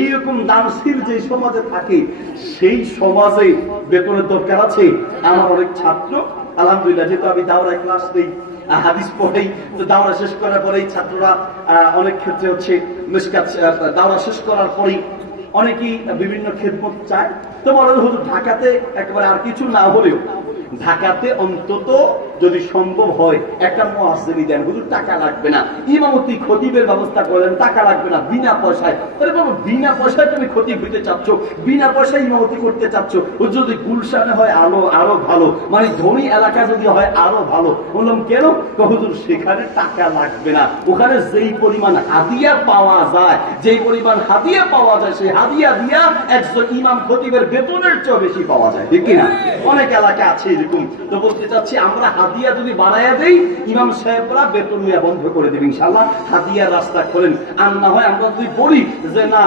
এইরকম দানশীল যে সমাজে থাকে, সেই সমাজে বেতনের দরকার আছে। আমার অনেক ছাত্র, আলহামদুলিল্লাহ, যেহেতু আমি দাওরায় ক্লাস নেই হাদিস পড়েই, তো দাওরা শেষ করার পরেই ছাত্ররা অনেক ক্ষেত্রে হচ্ছে দাওরা শেষ করার পরেই অনেকেই বিভিন্ন খেদমত চায়। তো বলে হুজুর, ঢাকাতে একেবারে আর কিছু না হলেও ঢাকাতে অন্তত যদি সম্ভব হয়, একটা মহাসেনি দেন, হুজুর, টাকা লাগবে না। ইমামতি খতিবের ব্যবস্থা করেন টাকা লাগবে না, বিনা পয়সায়। আরে বাবা, বিনা পয়সায় তুমি খতিব হইতে চাচ্ছ, বিনা পয়সায় ইমামতি করতে চাচ্ছ। হুজুর, যদি গুলশানে হয় আলো আরও ভালো। মানে ধনী এলাকা যদি হয়, আরও ভালো। বললাম, কেন? হুজুর, সেখানে টাকা লাগবে না। ওখানে যেই পরিমাণ হাদিয়া পাওয়া যায়, যেই পরিমাণ হাদিয়া পাওয়া যায়, সেই হাদিয়া দিয়া একজন ইমাম খতিবের বেতনের চেয়ে বেশি পাওয়া যায়। ঠিক কিনা? অনেক এলাকা আছে এরকম। তো বলতে চাচ্ছি, আমরা হাদিয়া যদি বাড়াইয়া দেই, ইমাম সাহেবরা বেতন বন্ধ করে দেবে ইনশাল্লাহ হাদিয়া রাস্তা খোলেন। আর না হয় আমরা যদি বলি যে, না